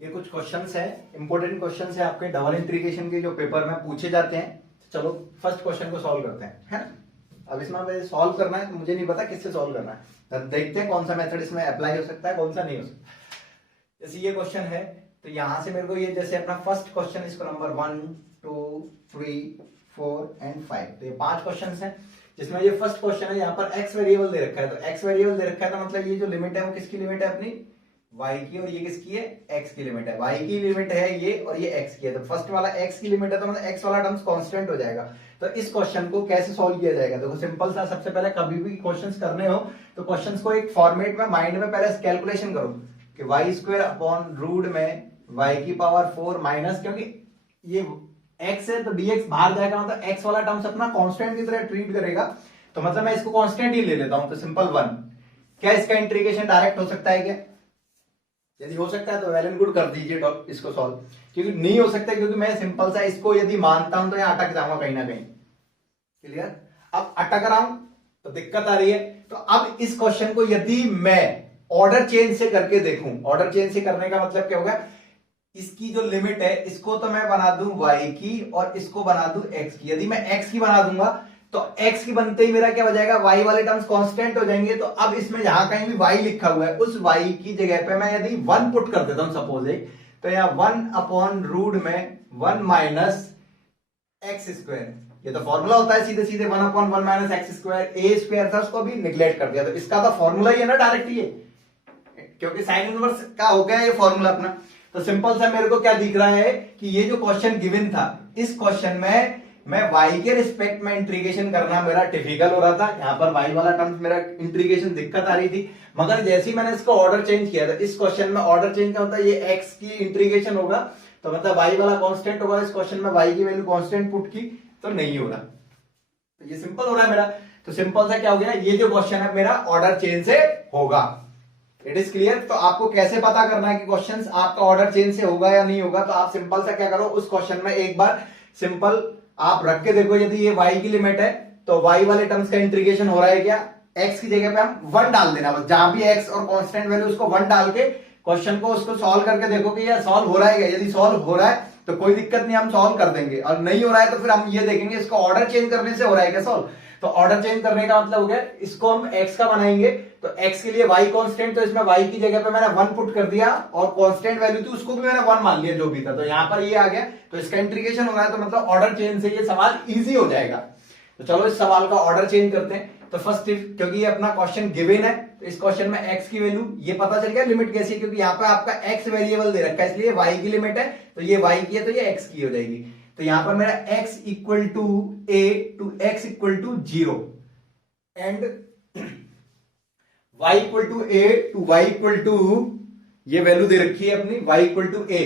ये कुछ क्वेश्चंस है, इंपॉर्टेंट क्वेश्चंस है आपके डबल इंटीग्रेशन के जो पेपर में पूछे जाते हैं। चलो फर्स्ट क्वेश्चन को सॉल्व करते हैं, है ना। अब इसमें मुझे सॉल्व करना है तो मुझे नहीं पता किससे सॉल्व करना है, तो देखते हैं कौन सा मेथड इसमें अप्लाई हो सकता है, कौन सा नहीं हो सकता। जैसे ये क्वेश्चन है तो यहां से मेरे को ये जैसे अपना फर्स्ट क्वेश्चन, इसको नंबर 1 2 3 4 एंड 5, तो ये 5 क्वेश्चन है जिसमें ये फर्स्ट क्वेश्चन है। यहाँ पर एक्स वेरिएबल दे रखा है, तो एक्स वेरिएबल दे रखा है तो मतलब ये जो लिमिट है वो किसकी लिमिट है, अपनी y की, और ये किसकी है, x की लिमिट है। y की लिमिट है ये और ये x की है, तो फर्स्ट वाला x की लिमिट है तो मतलब x वाला टर्म्स कांस्टेंट हो जाएगा। तो इस क्वेश्चन को कैसे सॉल्व किया जाएगा, देखो सिंपल सा, सबसे पहले कभी भी क्वेश्चंस करने हो तो क्वेश्चंस को एक फॉर्मेट में माइंड में पहले कैलकुलेशन करो कि वाई स्क्वायर अपॉन रूट में y की पावर 4 माइनस, क्योंकि ये x है तो dx बाहर जाएगा, मतलब x वाला टर्म्स अपना कांस्टेंट की तरह ट्रीट करेगा, तो मतलब मैं इसको कांस्टेंट ही ले लेता हूं। तो सिंपल 1, क्या इसका इंटीग्रेशन डायरेक्ट हो सकता है क्या? यदि हो सकता है तो वेल एंड गुड, कर दीजिए इसको सॉल्व, क्योंकि नहीं हो सकता क्योंकि मैं सिंपल सा इसको यदि मानता हूं तो यहां अटक जाऊंगा कहीं ना कहीं। क्लियर? अब अटक रहा हूं तो दिक्कत आ रही है। तो अब इस क्वेश्चन को यदि मैं ऑर्डर चेंज से करके देखूं, ऑर्डर चेंज से करने का मतलब क्या होगा, इसकी जो लिमिट है इसको तो मैं बना दूं y की और इसको बना दूं x की। यदि मैं x की बना दूंगा तो x की बनते ही मेरा क्या हो जाएगा, y वाले टर्म्स कांस्टेंट हो जाएंगे। तो अब इसमें जहां कहीं भी y लिखा हुआ है उस y की जगह पे मैं यदि 1 पुट कर देता हूं सपोज एक, तो यहां 1 अपॉन रूट में 1 माइनस एक्स स्क्वायर, ये तो फॉर्मूला होता है सीधे सीधे 1 अपॉन 1 माइनस एक्स स्क्वायर, ए स्क्वायर था उसको भी निगलेक्ट कर दिया, तो इसका तो फॉर्मूला ही है ना डायरेक्ट ये, क्योंकि साइन इनवर्स का हो गया ये फॉर्मूला अपना। तो सिंपल सा मेरे को क्या दिख रहा है कि ये जो क्वेश्चन गिवन था, इस क्वेश्चन में मैं y के रिस्पेक्ट में इंटीग्रेशन करना मेरा डिफिकल्ट हो रहा था। यहाँ पर y वाला टर्म्स मेरा इंटीग्रेशन दिक्कत आ रही थी, मगर जैसे ही मैंने इसको ऑर्डर चेंज किया था, इस क्वेश्चन में ऑर्डर चेंज क्या होता है, ये x की इंटीग्रेशन होगा तो मतलब y वाला कांस्टेंट होगा। इस क्वेश्चन में y की वैल्यू कांस्टेंट पुट की तो नहीं हो रहा, तो ये सिंपल हो रहा है मेरा। तो सिंपल सा क्या हो गया, ये जो क्वेश्चन है मेरा ऑर्डर चेंज से होगा। It is clear? तो आपको कैसे पता करना है कि क्वेश्चन आपका ऑर्डर चेंज से होगा या नहीं होगा, तो आप सिंपल सा क्या करो, उस क्वेश्चन में एक बार सिंपल आप रख के देखो, यदि ये y की लिमिट है तो y वाले टर्म्स का इंटीग्रेशन हो रहा है क्या, x की जगह पे हम 1 डाल देना बस, जहां भी x और कांस्टेंट वैल्यू उसको 1 डाल के क्वेश्चन को उसको सॉल्व करके देखो कि ये सॉल्व हो रहा है क्या। यदि सॉल्व हो रहा है तो कोई दिक्कत नहीं, हम सॉल्व कर देंगे, और नहीं हो रहा है तो फिर हम ये देखेंगे इसको ऑर्डर चेंज करने से हो रहा है क्या सॉल्व। तो ऑर्डर चेंज करने का मतलब हो गया, इसको हम x का बनाएंगे तो x के लिए y कांस्टेंट, तो इसमें y की जगह पे मैंने 1 पुट कर दिया, और कांस्टेंट वैल्यू थी उसको भी मैंने 1 मान लिया जो भी था, तो यहां पर ये आ गया, तो इसका इंटीग्रेशन हो रहा है, तो मतलब ऑर्डर चेंज से ये सवाल इजी हो जाएगा। तो चलो इस सवाल का ऑर्डर चेंज करते हैं। तो फर्स्ट, क्योंकि ये अपना क्वेश्चन गिवन है तो इस क्वेश्चन में x की वैल्यू ये पता चल गया, लिमिट कैसी है, क्योंकि यहाँ पे आपका x वेरिएबल दे रखा है, इसलिए y की लिमिट है तो ये y की है तो ये x की हो जाएगी। तो यहां पर मेरा x equal to a to x equal to 0 and y equal to a to y equal to, ये वैल्यू दे रखी है अपनी y equal to a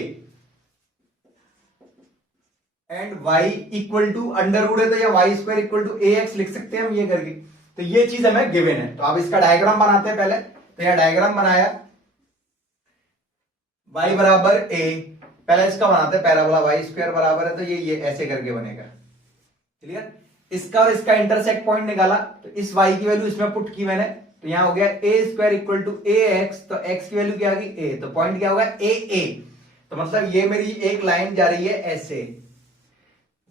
and y equal to under root है, तो ये y square equal to ax लिख सकते हैं हम ये करके। तो ये चीज हमें गिवन है, तो अब इसका डायग्राम बनाते हैं पहले। तो यह डायग्राम बनाया, y बराबर a, पहले इसका बनाते हैं पैराबोला, y स्क्वायर बराबर है तो ये ऐसे करके बनेगा। क्लियर? इसका और इसका इंटरसेक्ट पॉइंट निकाला, तो इस y की वैल्यू इसमें पुट की मैंने, तो यहां हो गया a square equal to ax, तो x की वैल्यू क्या आ गई a, तो पॉइंट क्या होगा a, तो मतलब ये मेरी एक लाइन जा रही है ऐसे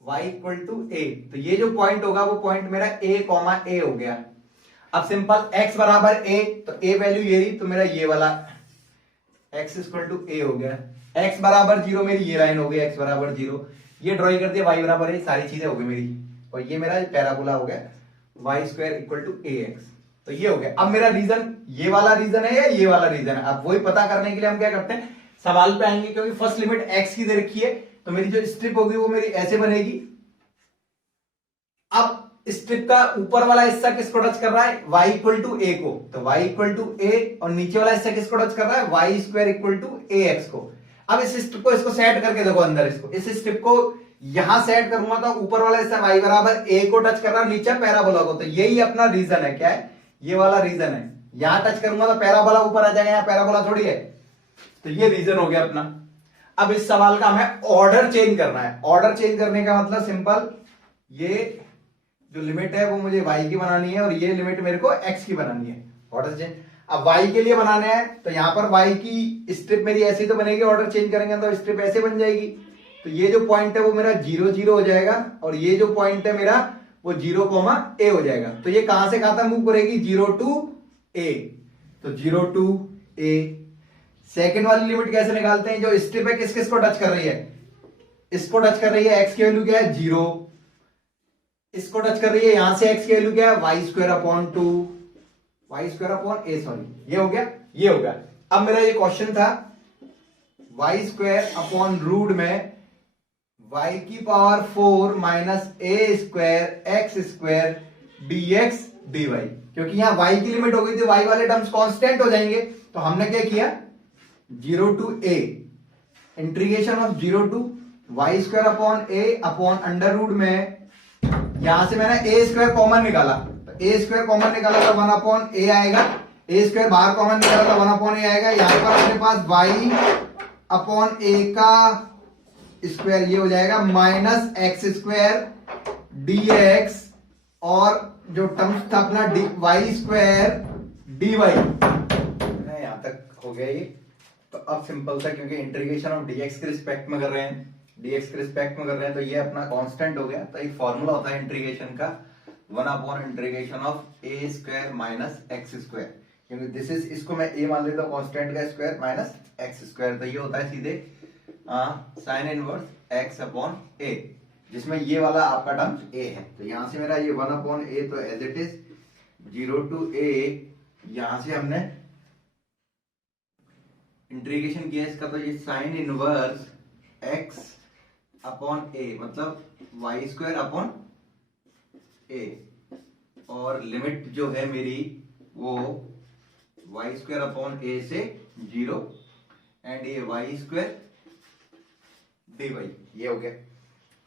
y इक्वल टू a, तो ये जो पॉइंट होगा वो पॉइंट मेरा a कॉमा a हो गया। अब सिंपल x बराबर a, तो a वैल्यू ये रही, तो मेरा ये वाला x इक्वल टू a हो गया। x बराबर 0 मेरी ये लाइन हो गई, x बराबर 0, ये ड्रॉइंग कर दिया, y बराबर a, सारी चीजें हो गई मेरी, और ये मेरा पैराबोला हो गया y square equal to ax, तो ये हो गया। अब मेरा रीजन ये वाला रीजन है या ये वाला रीजन है, अब वही पता करने के लिए हम क्या करते हैं, सवाल पे आएंगे, क्योंकि फर्स्ट लिमिट x की दे रखी है, तो मेरी जो स्ट्रिप होगी वो मेरी ऐसे बनेगी। अब स्ट्रिप का ऊपर वाला हिस्सा किसको टच कर रहा है, y इक्वल टू a को, तो y इक्वल टू a, और नीचे वाला हिस्सा किसको टच कर रहा है, y square equal to ax को। अब इस स्ट्रिप को इसको सेट करके देखो अंदर, इसको इस स्ट्रिप को यहां सेट करूंगा तो ऊपर वाला हिस्सा y बराबर a को टच कर रहा है, नीचे पैराबोला को, तो यही अपना रीजन है, क्या है, ये वाला रीजन है। यहां टच करूंगा तो पैराबोला ऊपर आ जाएगा, यहाँ पैराबोला थोड़ी है, तो ये रीजन हो गया अपना। अब इस सवाल का हमें ऑर्डर चेंज करना है। ऑर्डर चेंज करने का मतलब सिंपल, ये जो लिमिट है वो मुझे y की बनानी है और ये लिमिट मेरे को x की बनानी है, ऑर्डर चेंज। अब y के लिए बनाने हैं तो यहाँ पर y की स्ट्रिप मेरी ऐसी तो बनेगी, ऑर्डर चेंज करेंगे तो स्ट्रिप ऐसे बन जाएगी। तो ये जो पॉइंट है वो मेरा 0 0 हो जाएगा और ये जो पॉइंट है मेरा वो 0 a हो जाएगा। तो ये कहां से कहां तक मूव करेगी, 0 to a। तो 0 to a। सेकेंड वाली लिमिट कैसे निकालते हैं, जो स्ट्रिप है किस किस को टच कर रही है, इसको टच कर रही है, x की वैल्यू क्या है 0, इसको टच कर रही है, यहां से x की वैल्यू क्या है y² सॉरी, ये हो गया, ये हो गया। अब मेरा ये क्वेश्चन था y² में y⁴ minus a² dx dy, क्योंकि यहां y की लिमिट हो गई थी, y वाले टर्म्स कांस्टेंट हो जाएंगे। तो हमने क्या किया, 0 to a integration of 0 to y²a/√, में यहां से मैंने a² कॉमन निकाला, तो a² कॉमन निकाला तो 1/a आएगा, a² बाहर कॉमन निकाला तो 1/a आएगा। यहां पर अपने पास y/a का स्क्वायर ये हो जाएगा माइनस x² dx, और जो टर्म्स था अपना y² dy, यहां तक हो गया ये। तो अब सिंपल सा, क्योंकि इंटीग्रेशन ऑफ dx के रिस्पेक्ट में कर रहे हैं, dx के रिस्पेक्ट में कर रहे हैं, तो ये अपना कांस्टेंट हो गया। तो एक फॉर्मूला होता है इंटीग्रेशन का, 1/इंटीग्रेशन ऑफ a² माइनस x², क्योंकि दिस इज, इसको मैं a मान लेता हूं कांस्टेंट का स्क्वायर माइनस x², तो ये होता है सीधे साइन इनवर्स x/a, जिसमें ये वाला आपका टर्म a है। तो यहां से मेरा ये 1/a तो as it is 0 to a, यहां से हमने इंटीग्रेशन किया इसका, तो ये साइन इनवर्स x/a मतलब y²/a, और लिमिट जो है मेरी वो y²/a से 0 एंड ये y² dy, ये हो गया।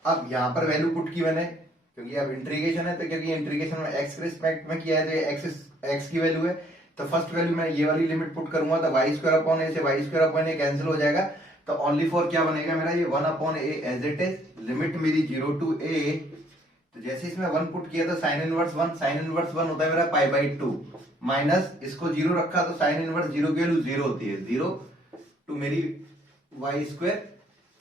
अब यहां पर वैल्यू पुट की मैंने, क्योंकि अब इंटीग्रेशन है, तो क्योंकि इंटीग्रेशन में x के रिस्पेक्ट में किया है तो ये x की वैल्यू है, तो फर्स्ट वैल्यू मैं ये वाली लिमिट पुट करूंगा, तो y²/a से y²/a कैंसिल हो जाएगा। तो ओनली फॉर क्या बनेगा मेरा, ये 1/a as it is, limit मेरी 0 to a। तो जैसे इसमें 1 पुट किया तो साइन इनवर्स 1, साइन इनवर्स 1 होता है मेरा π/2, माइनस इसको 0 रखा तो साइन इनवर्स 0 की वैल्यू 0 होती है, 0 to मेरी y²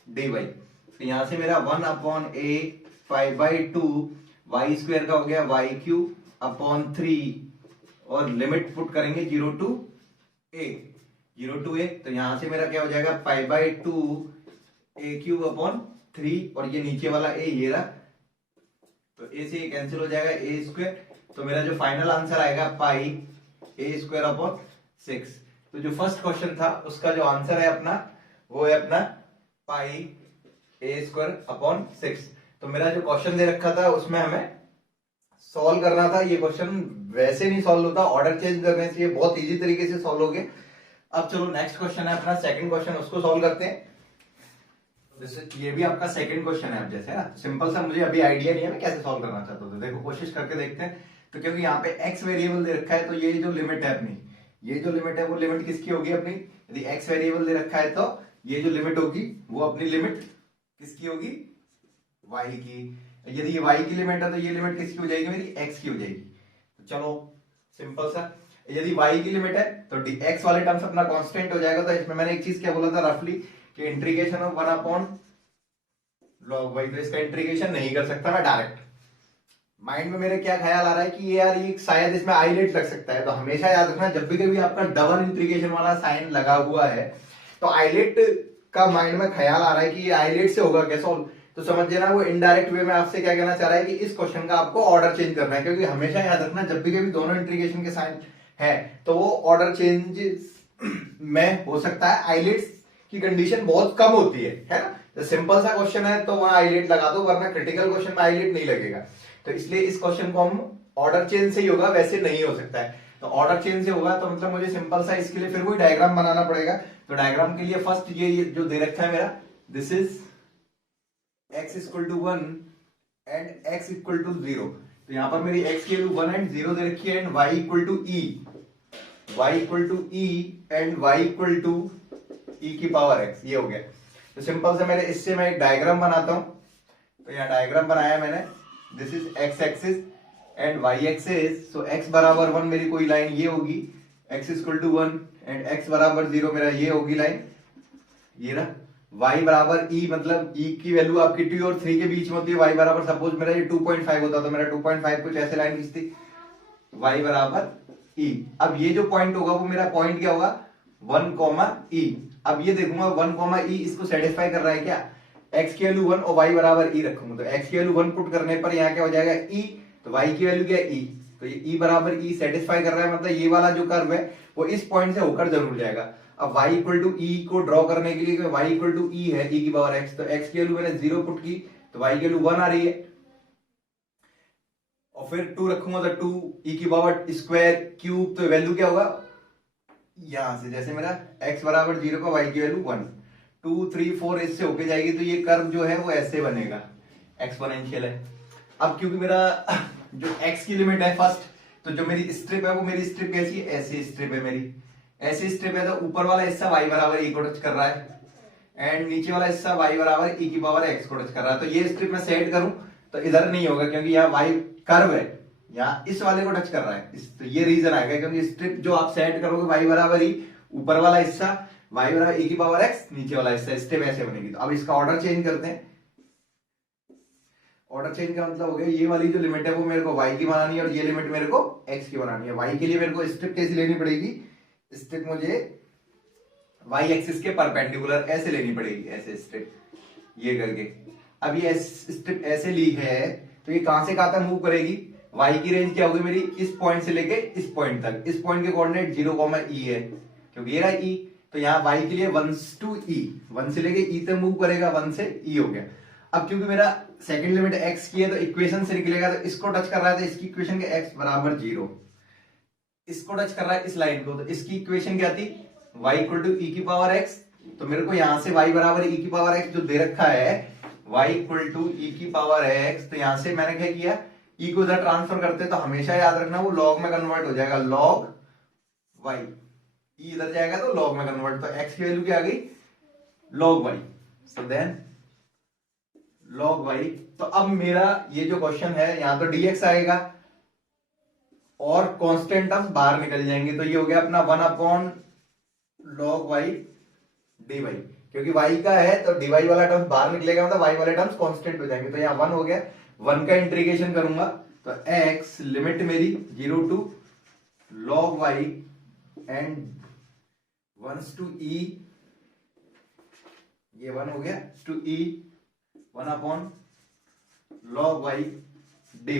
dy। तो यहां से मेरा 1/a π/2 y² का हो गया y³ और लिमिट पुट करेंगे 0 to a, 0 to a। तो यहां से मेरा क्या हो जाएगा π/2 a³/3, और ये नीचे वाला a ये रहा, तो a से ये कैंसिल हो जाएगा a²। तो मेरा जो फाइनल आंसर आएगा πa²/6। तो जो फर्स्ट क्वेश्चन था उसका जो आंसर है अपना वो है अपना πa²/6। तो मेरा जो क्वेश्चन दे रखा था उसमें हमें सॉल्व करना था, ये क्वेश्चन वैसे नहीं सॉल्व होता, ऑर्डर चेंज करने से ये बहुत इजी तरीके से सॉल्व हो गया। अब चलो नेक्स्ट क्वेश्चन है अपना सेकंड क्वेश्चन, उसको सॉल्व करते हैं। जैसे ये भी आपका सेकंड क्वेश्चन है, अब जैसे ना सिंपल सा, मुझे अभी आइडिया नहीं है मैं कैसे सॉल्व करना चाहता हूँ, तो देखो कोशिश करके देखते हैं। तो क्योंकि यहाँ पे x वेरिएबल दे रखा है, तो ये जो लिमिट है अपनी, ये जो लिमिट है वो लिमिट किसकी होगी अपनी, यदि x वेरिएबल दे रखा है तो ये जो लिमिट होगी वो अपनी लिमिट किसकी होगी, y की। यदि ये y की लिमिट है तो ये लिमिट किसकी हो जाएगी, मेरी x की हो जाएगी। तो चलो सिंपल सा, यदि y की लिमिट है तो x वाले टर्म्स अपना कांस्टेंट हो जाएगा। तो इसमें मैंने एक चीज क्या बोला था रफली कि इंटीग्रेशन ऑफ 1/log y, तो इसका इंटीग्रेशन नहीं कर सकता मैं डायरेक्ट। माइंड में मेरे क्या ख्याल आ रहा है कि यार ये शायद इसमें आइलेट लग सकता है, तो हमेशा याद रखना जब भी कभी आपका डबल इंटीग्रेशन वाला साइन लगा हुआ है तो आइलेट का माइंड में ख्याल आ रहा है कि ये आइलेट से होगा क्या सॉल्व, तो समझ लेना वो इनडायरेक्ट वे में आपसे क्या कहना चाह रहा है कि इस क्वेश्चन का आपको ऑर्डर चेंज करना है। क्योंकि हमेशा याद रखना जब भी कभी दोनों इंटीग्रेशन के साइन है तो वो ऑर्डर चेंज में हो सकता है, आइलेट्स की कंडीशन बहुत कम होती है ना। तो सिंपल सा क्वेश्चन है तो वहां आइलेट लगा दो, वरना क्रिटिकल क्वेश्चन में आइलेट नहीं लगेगा। तो इसलिए इस क्वेश्चन को हम ऑर्डर चेंज से ही होगा, वैसे नहीं हो सकता है। तो ऑर्डर चेंज से होगा तो मतलब मुझे सिंपल सा इसके लिए फिर कोई डायग्राम बनाना पड़ेगा। तो डायग्राम के लिए फर्स्ट ये जो दे रखा है मेरा, this is x equal to 1 and x equal to 0। तो यहां पर मेरी x की वैल्यू 1 एंड 0 दे रखी है, and y equal to e, y equal to e and y equal to e की पावर x, ये हो गया। तो सिंपल से मेरे इससे मैं एक डायग्राम बनाता हूं। तो यहाँ डायग्राम बनाया मैंने, this is x axis and y axis. So x बराबर 1 मेरी कोई लाइन ये होगी x equal to 1 and x बराबर 0, मेरा ये होगी लाइन, ये रहा। y बराबर e, मतलब e की वैल्यू आपकी 2 और 3 के बीच में होती है। y बराबर सपोज मेरा ये 2.5 होता तो मेरा 2.5 कुछ ऐसे लाइन खींचती, y बराबर e। अब ये जो पॉइंट होगा वो मेरा पॉइंट क्या होगा, 1, e। अब ये देखूंगा 1, e इसको सेटिस्फाई कर रहा है क्या, x की वैल्यू 1 और y बराबर e रखूंगा, तो x की वैल्यू 1 पुट करने पर यहाँ क्या हो जाएगा e, तो y की वैल्यू क्या है e, तो ये e बराबर e सेटिस्फाई कर रहा है, मतलब ये वाला जो कर्व है वो इस पॉइंट से होकर जरूर जाएगा। अब y इक्वल टू e को ड्रॉ करने के लिए y इक्वल टू e है, e की पावर x, तो x की वैल्यू मैंने 0 पुट की तो y की वैल्यू 1 आ रही है, और फिर 2 रखूंगा तो 2 e की पावर स्क्वायर क्यूब, तो वैल्यू क्या होगा, यहां से जैसे मेरा x बराबर 0 का y की वैल्यू 1, 2, 3, 4 इससे होके जाएगी, तो ये कर्व जो है वो ऐसे बनेगा, एक्सपोनेंशियल है। अब क्योंकि मेरा जो x की लिमिट है फर्स्ट, तो जो मेरी स्ट्रिप है वो मेरी स्ट्रिप कैसी है, ऐसी स्ट्रिप है मेरी, ऐसी स्ट्रिप है, तो ऊपर वाला हिस्सा y बराबर e को टच कर रहा है एंड नीचे वाला हिस्सा y बराबर e की पावर x को टच कर रहा है। तो ये स्ट्रिप मैं सेट करूं तो इधर नहीं होगा क्योंकि यहाँ y कर्व है, यहाँ इस वाले को टच कर रहा है, तो ये रीजन आएगा, क्योंकि स्ट्रिप जो आप सेट करोगे y बराबर e, ऊपर वाला हिस्सा y बराबर e की पावर x, नीचे वाला हिस्सा, स्ट्रिप ऐसे बनेगी। तो अब इसका ऑर्डर चेंज करते हैं। ऑर्डर चेंज का मतलब हो गया ये वाली जो लिमिट है वो मेरे को y की बनानी है और ये लिमिट मेरे को x की बनानी है। y के लिए मेरे को स्ट्रिप कैसी लेनी पड़ेगी, स्ट्रिप मुझे y एक्सिस के परपेंडिकुलर ऐसे लेनी पड़ेगी, ऐसे स्ट्रिप ये करके। अब ये स्ट्रिप ऐसे ली है तो ये कहां से कहां तक मूव करेगी, y की रेंज क्या होगी मेरी, इस पॉइंट से लेके इस पॉइंट तक, इस पॉइंट के कोऑर्डिनेट 0, e है, क्योंकि ये रहा e, तो यहाँ y के लिए 1 to e, 1 से लेके e तक मूव करेगा, 1 से e हो गया। अब क्योंकि मेरा सेकंड लिमिट x की है तो इक्वेशन से निकलेगा, तो इसको टच कर रहा है तो इसकी इक्वेशन के x बराबर 0, इसको टच कर रहा है इस लाइन को, तो इसकी इक्वेशन क्या थी, y इक्वल टू e की पावर x, तो मेरे को यहां से y बराबर e की पावर x जो दे रखा है, y इक्वल टू e की पावर x, तो यहां से मैंने क्या किया, e को इधर ट्रांसफर करते तो हमेशा याद रखना वो log में कन्वर्ट हो जाएगा, log y, e इधर जाएगा तो log में कन्वर्ट, तो x की वैल्यू क्या आ गई, log y, so then log y। तो अब मेरा ये जो क्वेश्चन है यहाँ तो dx आएगा और कांस्टेंट टर्म्स बाहर निकल जाएंगे, तो ये हो गया अपना 1 अपॉन log y dy, क्योंकि y का है तो dy वाला टर्म्स बाहर निकलेगा, मतलब y वाले टर्म्स कांस्टेंट हो जाएंगे, तो यहाँ 1 हो गया, 1 का इंटीग्रेशन करूंगा तो x लिमिट मेरी 0 to log y and 1 to e, ये 1 हो गया to e 1 upon log y dy,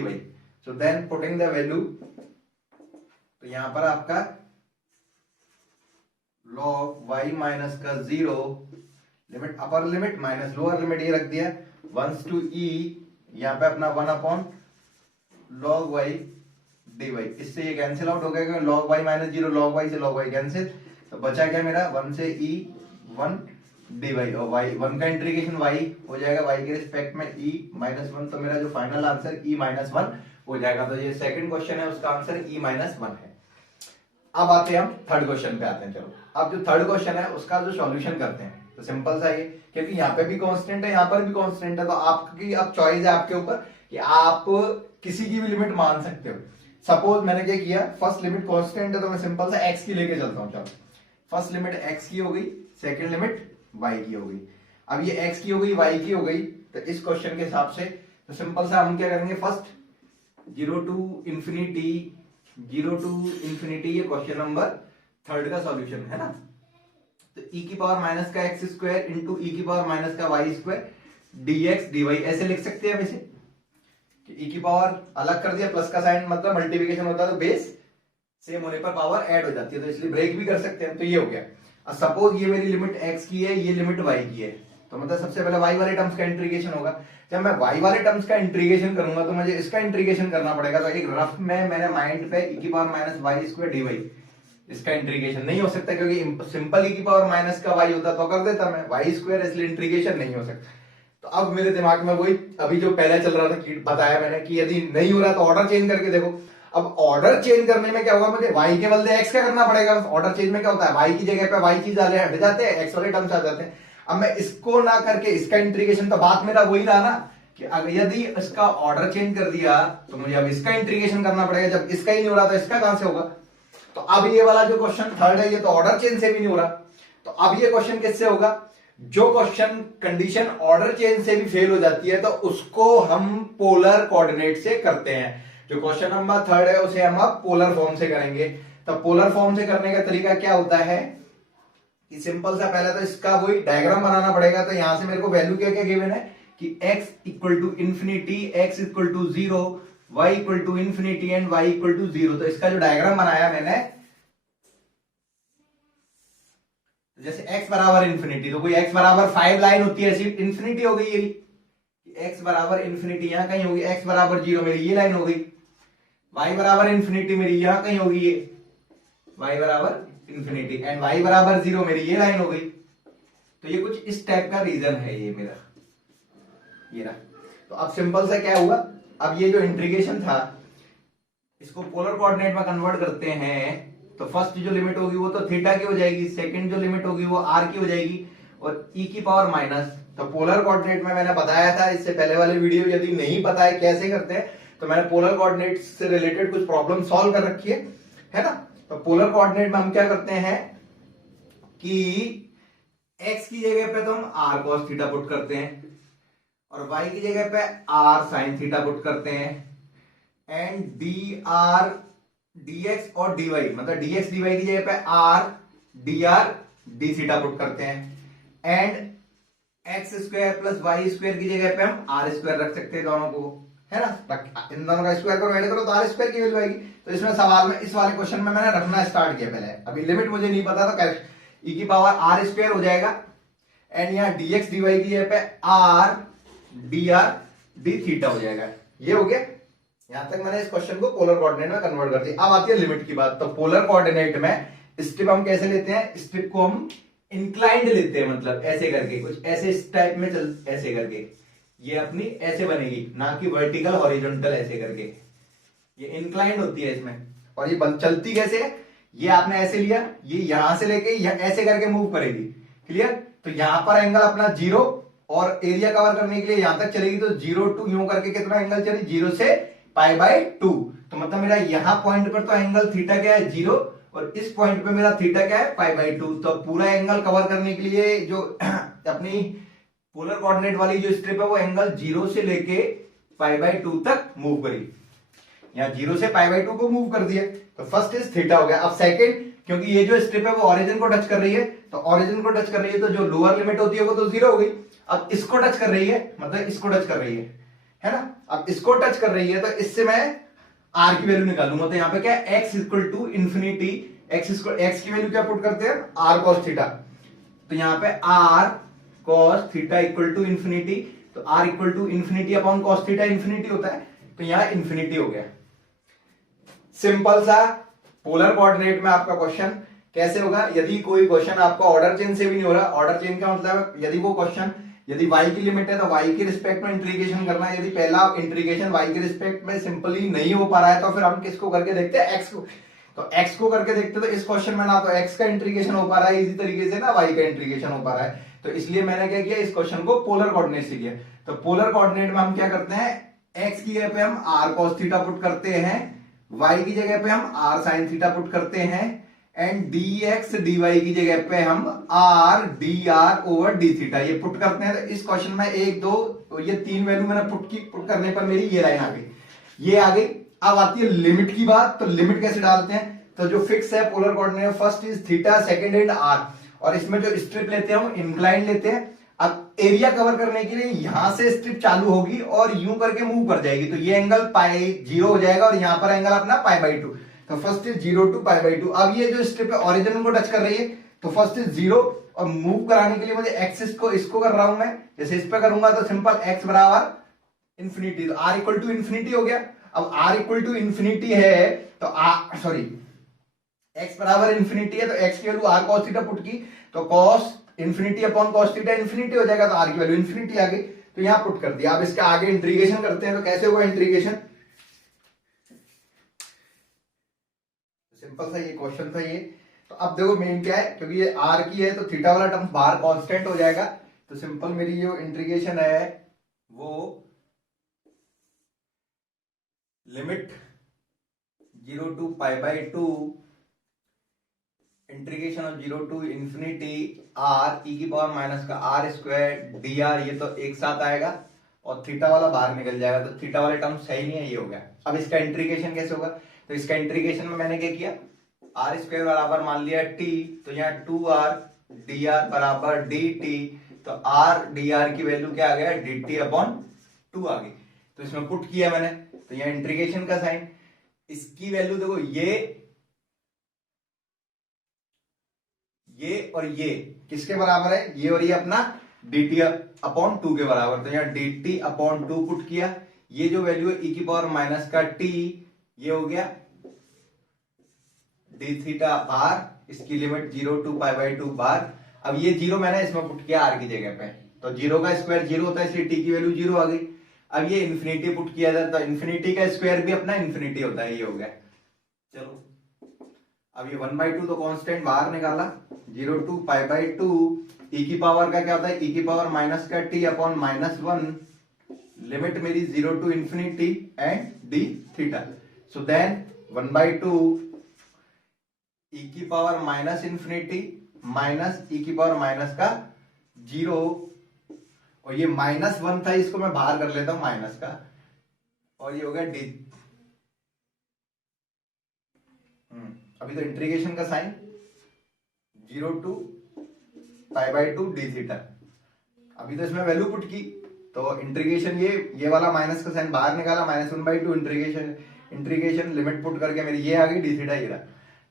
so then putting the value, तो यहां पर आपका log y माइनस का 0, limit upper limit minus lower limit ये रख दिया, 1 to e, यहां पे अपना 1 upon log y dy, इससे ये कैंसिल आउट हो गया क्योंकि log y minus 0, log y से log y कैंसिल, तो बचा क्या मेरा 1 से e 1 dy, और y 1 का इंटीग्रेशन y हो जाएगा y के रिस्पेक्ट में e माइनस 1, तो मेरा जो फाइनल आंसर e माइनस 1 हो जाएगा। तो ये सेकंड क्वेश्चन है उसका आंसर e माइनस 1 है। अब आते हैं हम थर्ड क्वेश्चन पे आते हैं। चलो अब जो थर्ड क्वेश्चन है उसका जो सॉल्यूशन करते हैं, तो सिंपल सा ये, क्योंकि यहाँ पे भी कांस्टेंट है यहाँ पर भी कांस्टेंट है, तो आपकी अब चॉइस है आपके ऊपर कि आप किसी की भी लिमिट मान सकते हो। सपोज मैंने क्या किया, फर्स्ट लिमिट कांस्टेंट है तो मैं सिंपल सा x की लेके चलता हूँ। चलो फर्स्ट लिमिट x की हो गई, सेकंड लिमिट y की हो गई। अब ये x की हो गई, y की हो गई, तो इस क्वेश्चन के हिसाब से तो सिंपल सा हम क्या करेंगे, first 0 to infinity, 0 to infinity, ये क्वेश्चन नंबर थर्ड का सॉल्यूशन है ना। तो e की पावर माइनस का x स्क्वायर इंटू e की पावर माइनस का y स्क्वायर dx dy ऐसे लिख सकते हैं वैसे, कि e की पावर अलग कर दिया, प्लस का साइन मतलब मल्टीप्लिकेशन होता है तो बेस सेम होने पर पावर ऐड हो जाती है, तो इसलिए ब्रेक भी कर सकते हैं। तो ये हो गया। अब सपोज ये मेरी लिमिट x की है, ये लिमिट y की है, तो मतलब सबसे पहले y वाले टर्म्स का इंटीग्रेशन होगा। जब मैं y वाले टर्म्स का इंटीग्रेशन करूंगा तो मुझे इसका इंटीग्रेशन करना पड़ेगा, तो एक रफ में मैंने माइंड पे e की power minus y square dy, इसका इंटीग्रेशन नहीं हो सकता क्योंकि सिंपल e की पावर माइनस का y होता तो कर देता मैं y स्क्वायर, इसलिए इंटीग्रेशन नहीं हो सकता। तो अब मेरे दिमाग में वही अभी जो पहले चल रहा था बताया मैंने कि यदि नहीं हो रहा तो ऑर्डर चेंज करके देखो। अब ऑर्डर चेंज करने में क्या होगा, मुझे y के बदले x का करना पड़ेगा। ऑर्डर चेंज में क्या होता है, y की जगह पे y चीज हट जाते हैं, x वाले टर्म्स आ जाते हैं। अब मैं इसको ना करके इसका इंटीग्रेशन, तो बात मेरा वही रहा ना कि अगर यदि इसका ऑर्डर चेंज कर दिया तो मुझे अब इसका इंटीग्रेशन करना पड़ेगा। जब इसका ही नहीं हो रहा तो इसका कहां से होगा, तो अब ये वाला जो क्वेश्चन थर्ड है ये तो ऑर्डर चेन से भी नहीं हो रहा, तो अब ये क्वेश्चन किससे होगा? जो क्वेश्चन कंडीशन ऑर्डर चेन से भी फेल हो जाती है तो उसको हम पोलर कोऑर्डिनेट से करते हैं। जो क्वेश्चन नंबर थर्ड है उसे हम अब पोलर फॉर्म से करेंगे। तो पोलर फॉर्म से करने का तरीका क्या होता है कि सिंपल सा पहले तो इसका वही डायग्राम बनाना पड़ेगा। तो यहां से मेरे को वैल्यू क्या क्या गिवन है कि x equal to infinity, x equal to 0, y equal to infinity and y equal to 0। तो इसका जो डायग्राम बनाया मैंने, जैसे x बराबर इंफिनिटी, तो कोई x बराबर 5 लाइन होती है ऐसी इंफिनिटी हो गई ये, x बराबर इंफिनिटी यहां कहीं होगी, x बराबर 0 मेरी ये लाइन हो गई, y बराबर इंफिनिटी मेरी यहां कहीं होगी ये y बराबर इंफिनिटी एंड y बराबर 0 मेरी ये लाइन हो गई। तो ये कुछ इस टाइप का रीजन है ये मेरा, ये रहा। तो अब सिंपल सा क्या हुआ, अब ये जो इंटीग्रेशन था इसको पोलर कोऑर्डिनेट में कन्वर्ट करते हैं। तो फर्स्ट जो लिमिट होगी वो तो थीटा की हो जाएगी, सेकंड जो लिमिट होगी वो आर की हो जाएगी और ई की पावर माइनस। तो पोलर कोऑर्डिनेट में मैंने बताया था इससे पहले वाले वीडियो, यदि नहीं पता है कैसे करते हैं तो मैंने पोलर कोऑर्डिनेट से रिलेटेड कुछ प्रॉब्लम सॉल्व कर रखी है ना। तो पोलर कोऑर्डिनेट में हम क्या करते हैं कि x की जगह पे तो हम r cos थीटा पुट करते हैं और y की जगह पे r sin थीटा पुट करते हैं एंड dr dx और dy, मतलब dx dy की जगह पे r dr d theta put करते हैं and x square plus y square की जगह पे हम आर स्क्वायर रख सकते हैं दोनों को, है ना। इन दोनों का स्क्वायर करो, ऐड करो तो आर स्क्वायर की वैल्यू आएगी। तो इसमें सवाल में इस वाले क्वेश्चन में मैंने रखना स्टार्ट किया पहले, अभी लिमिट मुझे नहीं पता तो ई की पावर आर स्क्वायर हो जाएगा एंड यहाँ dx dy की जगह पे r dr d थीटा हो जाएगा। ये हो गया, यहां तक मैंने इस क्वेश्चन को पोलर कोऑर्डिनेट में कन्वर्ट कर दिया। अब आती है लिमिट की बात। तो पोलर कोऑर्डिनेट में स्ट्रिप हम कैसे लेते हैं, स्ट्रिप को हम इंक्लाइंड लेते हैं, मतलब ऐसे करके कुछ ऐसे इस टाइप में चल, ऐसे करके ये अपनी ऐसे बनेगी, ना कि वर्टिकल हॉरिजॉन्टल ऐसे करके, ये इंक्लाइंड होती है इसमें। और ये चलती कैसे है, ये आपने ऐसे लिया, ये यहां से लेके ऐसे करके मूव करेगी, क्लियर। तो यहां पर एंगल अपना 0 और एरिया कवर करने के लिए यहां तक चलेगी, तो 0 टू यूं करके कितना एंगल चली, 0 से π/2। तो मतलब मेरा यहां पॉइंट पर तो एंगल थीटा क्या है 0 और इस पॉइंट पे मेरा थीटा क्या है π/2। तो पूरा एंगल कवर करने के लिए जो अपनी पोलर कोऑर्डिनेट वाली जो स्ट्रिप है वो एंगल 0 से लेके π/2 तक मूव करी, यहाँ 0 से π/2 को मूव कर दिया। तो फर्स्ट इज थीटा हो गया। अब सेकंड, क्योंकि ये जो स्ट्रिप है वो ओरिजिन को टच कर रही है, तो ओरिजिन को टच कर रही है तो जो लोअर लिमिट होती है वो तो 0 हो गई। अब इसको टच कर रही है, मतलब इसको टच कर रही है ना। अब इसको टच कर रही है तो इससे मैं r की वैल्यू निकालूंगा। तो यहाँ पे क्या है, x equal to infinity, x की वैल्यू क्या पुट करते हैं, r cos थीटा। तो यहाँ पे r cos theta equal to infinity, तो r equal to infinity upon cos theta infinity होता है, तो यहाँ इंफिनिटी हो गया। सिंपल सा पोलर कोऑर्डिनेट में आपका क्वेश्चन कैसे होगा, यदि कोई क्वेश्चन आपका ऑर्डर चेन से भी नहीं हो रहा। ऑर्डर चेन का मतलब यदि वो क्वेश्चन, यदि y की लिमिट है तो y के रिस्पेक्ट में इंटीग्रेशन करना है। यदि पहला इंटीग्रेशन y के रिस्पेक्ट में सिंपली नहीं हो पा रहा है तो फिर हम किसको करके देखते हैं, x को। तो x को करके देखते हैं, तो इस क्वेश्चन में ना तो x का इंटीग्रेशन हो पा रहा है इसी तरीके से, ना y का इंटीग्रेशन हो पा रहा है। तो इसलिए मैंने क्या किया, इस क्वेश्चन को पोलर कोऑर्डिनेट से किया। तो पोलर कोऑर्डिनेट में हम क्या करते हैं, x की जगह पे हम r cos थीटा पुट करते हैं, y की जगह पे हम r sin थीटा पुट करते हैं एंड dx dy की जगह पे हम r dr over d theta ये पुट करते हैं। तो इस क्वेश्चन में 1 2 ये 3 वैल्यू मैंने पुट करने पर मेरी ये लाइन आ गई, ये आ गई। अब आती है लिमिट की बात। तो लिमिट कैसे डालते हैं, तो जो फिक्स है polar coordinate, first is theta, second is r, और इसमें जो स्ट्रिप लेते हैं हम इंक्लाइन लेते हैं। अब एरिया कवर करने के लिए यहां से स्ट्रिप चालू होगी और यूं करके मूव कर जाएगी, तो ये एंगल π0 हो जाएगा और यहां पर एंगल अपना π/2। तो फर्स्ट इज 0 टू π/2। अब ये जो स्ट्रिप है ओरिजिन को टच कर रही है, तो फर्स्ट इज 0 और मूव कराने के लिए मुझे एक्सिस को इसको कर रहा हूं मैं, जैसे इस पे करूंगा तो सिंपल x बराबर इंफिनिटी, तो r इक्वल टू इंफिनिटी हो गया। अब r इक्वल टू इंफिनिटी है तो x बराबर इंफिनिटी है, तो x की value r cos theta put की, तो cos infinity upon cos theta infinity हो जाएगा, तो r की वैल्यू इंफिनिटी आ गई, तो यहां पुट कर दिया। अब इसका आगे इंटीग्रेशन करते हैं, तो कैसे होगा इंटीग्रेशन, सिंपल सा ये क्वेश्चन था ये। तो अब देखो मेन क्या है, क्योंकि ये r की है तो थीटा वाला टर्म बाहर कांस्टेंट हो जाएगा। तो सिंपल मेरी जो इंटीग्रेशन है वो limit 0 to π/2 integration of 0 to infinity r e की पावर माइनस का आर स्क्वायर डी आर, ये तो एक साथ आएगा और थीटा वाला बाहर निकल जाएगा, तो थीटा वाले टर्म सही नहीं है, ये हो गया। अब इसका इंटीग्रेशन कैसे होगा, तो इसका इंटीग्रेशन में मैंने क्या किया, आर स्क्वायर बराबर मान लिया टी, तो यहाँ 2r डी आर बराबर डी टी, तो आर डी आर की वैल्यू क्या आ गया, डी टी अपॉन 2 आ गई। तो इसमें पुट किया मैंने, तो यहाँ इंटीग्रेशन का साइन, इसकी वैल्यू देखो, ये और ये किसके बराबर है, ये और ये अपना dt अपॉन 2 के बराबर, तो यहाँ dt अपॉन 2 पुट किया, ये जो वैल्यू है e की पावर माइनस का t, ये हो गया d थीटा बार, इसकी लिमिट 0 टू पाई बाई 2 बार। अब ये 0 मैंने इसमें पुट किया r की जगह पे, तो 0 का स्क्वायर 0 होता है, इसलिए t की वैल्यू 0 आ गई। अब ये इन्फिनिटी पुट किया जाता है, तो इन्फिनिटी का स्क्वायर भी अपना इन्फिनिटी होता है, ये हो गया। चलो अब ये 1/2 तो कांस्टेंट बाहर निकाला, 0 टू पाई बाई 2, e की पावर का क्या होता है, e की पावर माइनस का t अपॉन -1, लिमिट मेरी 0 to infinity and d theta, so then 1/2 e की power minus infinity minus e की पावर माइनस का 0, और ये -1 था, इसको मैं बाहर कर लेता हूं माइनस का, और ये हो गया d। अभी तो इंटीग्रेशन का sign 0 to pi by 2 d theta, अभी तो इसमें वैल्यू पुट की, तो इंटीग्रेशन ये वाला माइनस का साइन बाहर निकाला, -1/2 इंटीग्रेशन लिमिट पुट करके मेरी ये आ गई डी थीटा, ये रहा।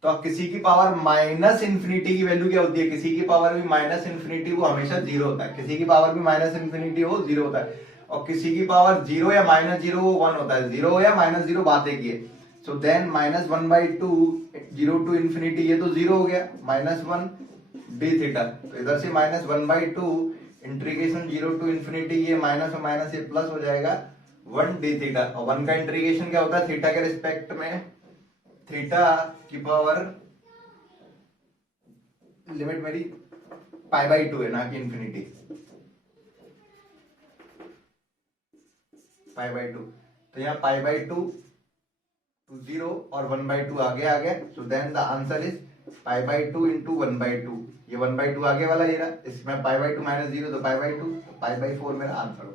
तो अब किसी की पावर माइनस इंफिनिटी की वैल्यू क्या होती है, किसी की पावर भी माइनस इंफिनिटी वो हमेशा 0 होता है, किसी की पावर भी माइनस इंफिनिटी हो 0 होता है, और किसी की पावर 0 या -0 वो 1 होता है, 0 या -0 बातें की है। सो देन -1/2 0 टू इंफिनिटी, ये तो 0 हो गया, -1 डी थीटा, तो इधर से -1/2 इंटीग्रेशन 0 टू इंफिनिटी, ये माइनस और माइनस ये प्लस हो जाएगा 1 डी थीटा, और 1 का इंटीग्रेशन क्या होता है थीटा के रिस्पेक्ट में, थीटा की पावर लिमिट मेरी पाई बाई 2 है, ना कि इंफिनिटी, पाई बाई 2, तो यहाँ पाई बाई 2 टू 0 और 1/2 आगे आ गया, so then the answer is pi by 2 into 1/2, ये 1/2 आगे वाला ये रहा, इसमें पाई बाई 2 -0 तो पाई बाई 2, तो पाई बाई 4 मेरा आंसर हो।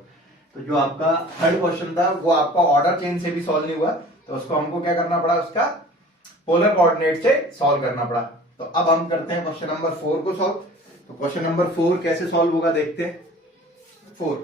तो जो आपका थर्ड क्वेश्चन था वो आपका ऑर्डर चेंज से भी सॉल्व नहीं हुआ, तो उसको हमको क्या करना पड़ा, उसका पोलर कोऑर्डिनेट से सॉल्व करना पड़ा। तो अब हम करते हैं क्वेश्चन नंबर 4 को सॉल्व। तो क्वेश्चन नंबर 4 कैसे सॉल्व होगा देखते हैं। 4,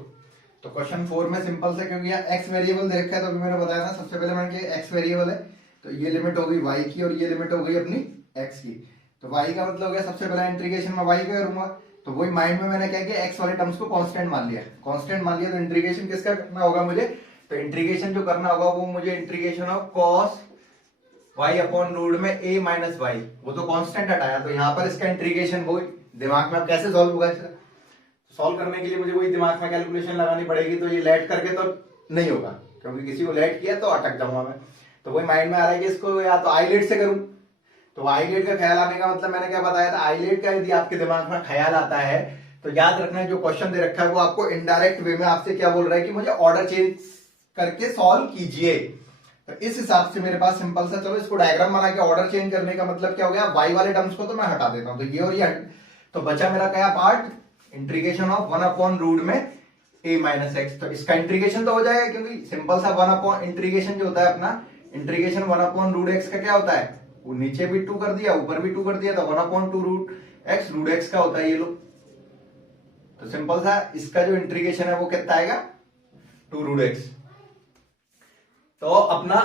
तो क्वेश्चन 4 में सिंपल से, क्योंकि यहाँ x वेरिएबल दे रखा है, तो अभी मैंने बताया ना सबसे पहले मैंने कि x वेरिएबल है, तो ये लिमिट हो गई y की और ये लिमिट हो गई अपनी x की। तो y का मतलब हो गया, सबसे पहले इंटीग्रेशन में y का करूंगा, तो वही माइंड में मैंने क्या किया, x वाले टर्म्स को कांस्टेंट मान लिया, कांस्टेंट मान लिया, तो इंटीग्रेशन किसका करना होगा मुझे, तो इंटीग्रेशन जो करना होगा वो मुझे integration of cos y upon root में a माइनस वाई, वो तो कांस्टेंट हटाया, तो यहाँ पर इसका इंटीग्रेशन वो दिमाग में अब कैसे सॉल्व होगा, इसका सॉल्व करने के लिए मुझे वही दिमाग में कैलकुलेशन लगानी पड़ेगी, तो ये लेट करके तो नहीं होगा, क्योंकि किसी को लेट किया तो अटक जाऊंगा मैं, तो वही माइंड में आ रहा है कि इसको या तो आईलेट से करूं, तो आईलेट का ख्याल आने का मतलब मैंने क्या बताया था, आईलेट का यदि आपके दिमाग में ख्याल आता है तो याद रखना जो क्वेश्चन दे रखा है वो आपको इनडायरेक्ट वे में आपसे क्या बोल रहा है कि मुझे ऑर्डर चेंज करके सॉल्व कीजिए। तो इस हिसाब से मेरे पास सिंपल सा, चलो इसको डायग्राम बना के ऑर्डर चेंज करने का मतलब क्या हो गया, वाई वाले टर्म्स को तो मैं हटा देता हूं, तो ये और ये तो बचा मेरा क्या part, integration of 1 upon root में a माइनस एक्स। तो इसका इंटीग्रेशन तो हो जाएगा, क्योंकि सिंपल सा 1 अपॉन इंटीग्रेशन जो होता है अपना इंटीग्रेशन 1 अपॉन रूट एक्स का क्या होता है, वो नीचे भी 2 कर दिया ऊपर भी 2 कर दिया, तो 1 अपॉन 2 रूट एक्स का होता है ये लो। तो सिंपल सा इसका जो इंटीग्रेशन है वो कितना आएगा, 2 रूट एक्स। तो अपना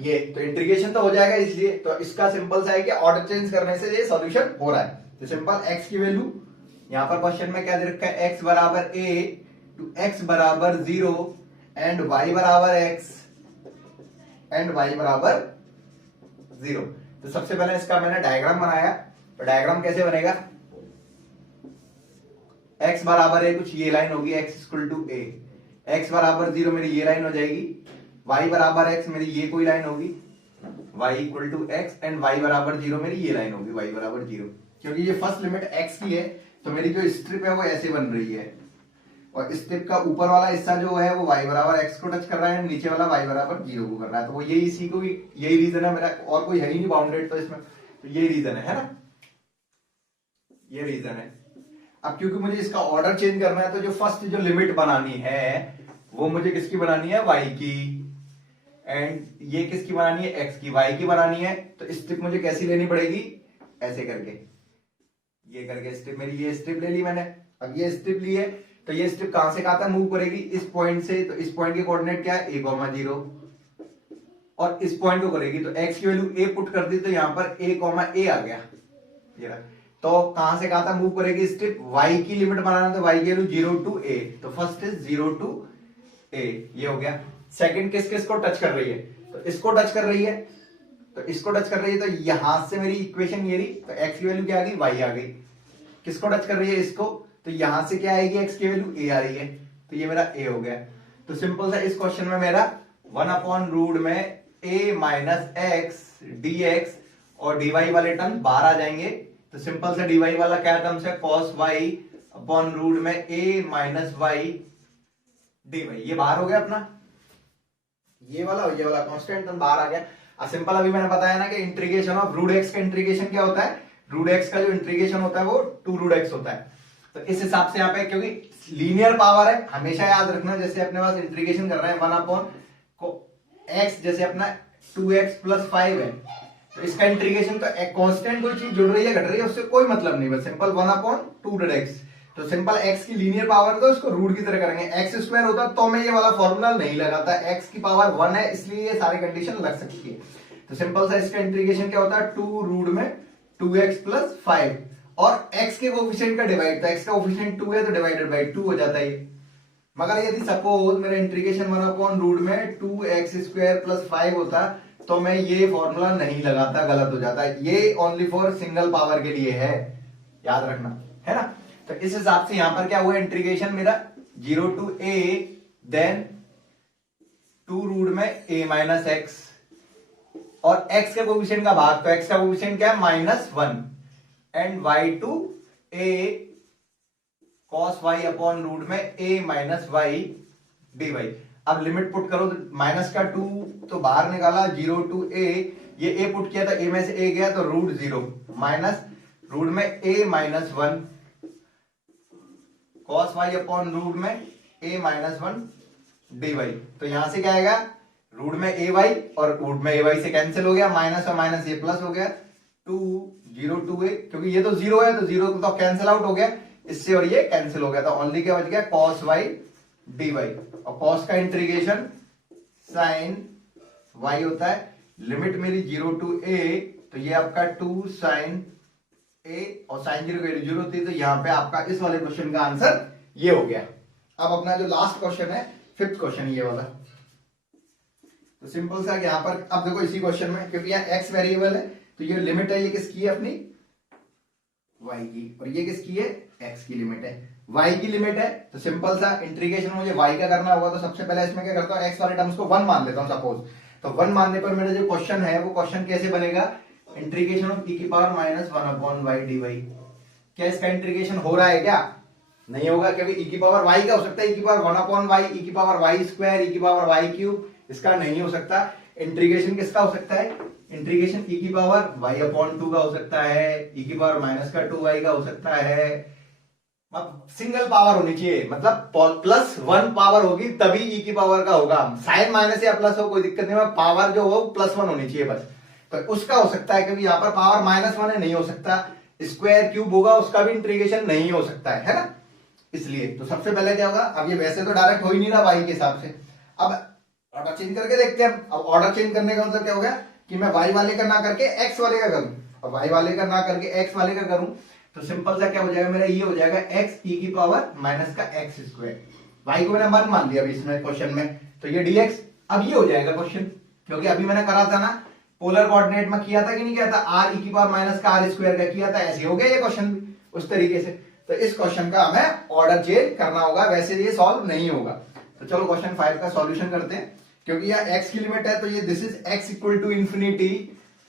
ये तो इंटीग्रेशन तो हो जाएगा, इसलिए तो इसका सिंपल सा है कि ऑर्डर चेंज करने से ये सॉल्यूशन हो रहा है। तो सिंपल x की वैल्यू यहां पर क्वेश्चन में क्या दे रखा है, x बराबर a टू x बराबर 0 एंड y बराबर x एंड y बराबर 0। तो सबसे पहले इसका मैंने डायग्राम बनाया, तो डायग्राम कैसे बनेगा, x बराबर है कुछ ये लाइन होगी, x equal to a, x बराबर 0 मेरी ये लाइन हो जाएगी, y बराबर x मेरी ये कोई लाइन होगी, y equal to x and y बराबर 0 मेरी ये लाइन होगी, y बराबर 0। क्योंकि ये फर्स्ट लिमिट x की है तो मेरी जो स्ट्रिप है वो ऐसे बन रही है, और स्ट्रिप का ऊपर वाला हिस्सा जो है वो y बराबर x को टच कर रहा है, नीचे वाला y बराबर 0 को कर रहा है, तो वो यही इसी को यही रीजन है मेरा, और कोई है ही नहीं बाउंडेड तो इसमें। तो ये रीजन है ना, ये रीजन है। अब क्योंकि मुझे इसका ऑर्डर चेंज करना है तो जो फर्स्ट जो लिमिट बनानी है वो मुझे किसकी बनानी है, y की, एंड ये किसकी बनानी है, x की, y की बनानी है। तो स्टेप मुझे कैसी लेनी पड़ेगी, ऐसे करके, ये करके स्टेप, मेरी ये स्टेप ले ली मैंने। अब ये स्टेप ली है तो ये स्टेप कहां से कहां तक मूव करेगी, इस पॉइंट से, तो इस पॉइंट के कोऑर्डिनेट क्या है, a,0, और इस पॉइंट को करेगी तो x की वैल्यू a पुट कर दी तो यहां पर a,a आ गया, ये रहा। तो कहां से कहां तक मूव करेगी स्टेप, y की लिमिट बनाना, तो y की वैल्यू 0 to a, तो फर्स्ट इज 0 to a, ये हो गया। सेकंड किस किस को टच कर रही है, तो इसको टच कर रही है, तो इसको टच कर रही है, तो यहां से मेरी इक्वेशन ये रही, तो x की वैल्यू क्या आ गई, y आ गई। किसको टच कर रही है, इसको, तो यहां से क्या आएगी, x की वैल्यू a आ रही है, तो ये मेरा a हो गया। तो सिंपल सा इस क्वेश्चन में मेरा 1/रूट में a माइनस एक्स dx और dy वाले टर्म बाहर आ जाएंगे। तो सिंपल सा dy वाला क्या टर्म्स है, cos y अपॉन रूट में a माइनस y dy, ये बाहर हो गया अपना, ये वाला कांस्टेंट टर्म बाहर आ गया। सिंपल अभी मैंने बताया ना कि इंटीग्रेशन ऑफ रूट x का इंटीग्रेशन क्या होता है, रूट x का जो इंटीग्रेशन होता है वो 2 रूट x होता है। तो इस हिसाब से यहाँ पे क्योंकि लीनियर पावर है, हमेशा याद रखना, जैसे अपने पास इंटीग्रेशन कर रहे हैं 1/x, जैसे अपना 2x + 5 है, तो इसका इंटीग्रेशन तो एक कांस्टेंट कोई चीज जुड़ रही है घट रही है उससे कोई मतलब नहीं, बस सिंपल 1/2x। तो सिंपल x की लीनियर पावर तो इसको रूट की तरह करेंगे, x² होता तो मैं ये वाला फॉर्मूला नहीं लगाता, x की पावर 1 है इसलिए ये सारी कंडीशन लग सकती है। तो सिंपल सा इसका इंटीग्रेशन क्या होता है, 2 रूट में 2x + 5, और x के कोफिशिएंट का डिवाइड, तो x का कोफिशिएंट 2 है तो डिवाइडेड बाय 2 हो जाता है। मगर यदि सपोज मेरा इंटीग्रेशन 1/रूट में 2x² + 5 होता तो मैं ये फॉर्मूला नहीं लगाता, गलत हो जाता है। ये ओनली फॉर सिंगल पावर के लिए है, याद रखना, है ना। तो इस हिसाब से यहां पर क्या हुआ, इंटीग्रेशन मेरा 0 to a देन 2 रूट में a माइनस एक्स, और x के कोफिशिएंट का भाग, तो x का कोफिशिएंट क्या है, -1, and y to a cos y upon root में a माइनस y dy। अब लिमिट पुट करो, तो माइनस का 2 तो बाहर निकाला, 0 to a, ये a पुट किया तो a में से a गया तो √0 माइनस रूट में a minus 1 cos y upon root में a माइनस 1 dy। तो यहां से क्या आएगा, रूट में ay, और रूट में ay से कैंसिल हो गया, माइनस और माइनस ये प्लस हो गया, 2 0 to a, क्योंकि ये तो 0 है तो 0 तो कैंसिल आउट हो गया इससे, और ये कैंसिल हो गया, तो ओनली क्या बच गया, cos y dy। और cos का इंटीग्रेशन sin y होता है, लिमिट मेरी 0 to a, तो ये आपका 2 sin a, और sin 0 की वैल्यू 0 होती है, तो यहां पे आपका इस वाले क्वेश्चन का आंसर ये हो गया। अब अपना जो लास्ट क्वेश्चन है, 5th क्वेश्चन ये वाला, तो सिंपल सा यहां पर अब देखो इसी क्वेश्चन में, क्योंकि यहाँ x वेरिएबल है तो ये लिमिट है, ये किसकी है, अपनी y की, और ये किसकी है, x की लिमिट है। y की लिमिट है तो सिंपल सा इंटीग्रेशन मुझे y का करना होगा, तो सबसे पहले इसमें क्या करता हूं, x वाले टर्म्स को 1 मान लेता हूं सपोज। तो 1 मानने पर मेरा जो क्वेश्चन है वो क्वेश्चन कैसे बनेगा, इंटीग्रेशन ऑफ e की पावर -1/y dy। क्या इसका इंटीग्रेशन हो रहा है, क्या नहीं होगा, क्योंकि e की पावर y का हो सकता है, e की पावर 1/y, e की पावर y², e की पावर y³, इसका नहीं हो सकता। इंटीग्रेशन किसका हो सकता है, इंटीग्रेशन e की पावर y/2 का हो सकता है, e की पावर -2y का हो सकता है, सिंगल पावर होनी चाहिए, मतलब +1 पावर होगी तभी e की पावर का होगा। साइन माइनस या प्लस हो कोई दिक्कत नहीं, पावर जो हो +1 होनी चाहिए बस, तो उसका हो सकता है, क्योंकि यहाँ पर पावर -1 है, नहीं हो सकता। स्क्वायर क्यूब होगा उसका भी इंटीग्रेशन नहीं हो सकता है ना, इसलिए। तो सबसे पहले क्या होगा, अब ये वैसे तो डायरेक्ट हो ही नहीं रहा y के हिसाब से, अब ऑर्डर चेंज करके देखते हैं। अब ऑर्डर चेंज करने का मतलब क्या हो गया कि मैं y वाले का ना करके x वाले का करूं, और y वाले का ना करके x वाले का करूं, तो सिंपल सा क्या हो जाएगा मेरा, ये हो जाएगा x e की पावर माइनस का x²। y को मैंने 1 मान लिया अभी इसमें क्वेश्चन में, तो ये dx। अब ये हो जाएगा क्वेश्चन, क्योंकि अभी मैंने करा था ना, पोलर कोऑर्डिनेट में किया था कि नहीं किया था, r e की पावर माइनस का r² का किया था, ऐसे हो गया ये क्वेश्चन भी उस तरीके से। तो इस क्वेश्चन का हमें ऑर्डर चेंज करना होगा, वैसे ये सॉल्व नहीं होगा। तो चलो क्वेश्चन 5 का सॉल्यूशन करते हैं, क्योंकि यहाँ x की लिमिट है, तो ये this is x equal to infinity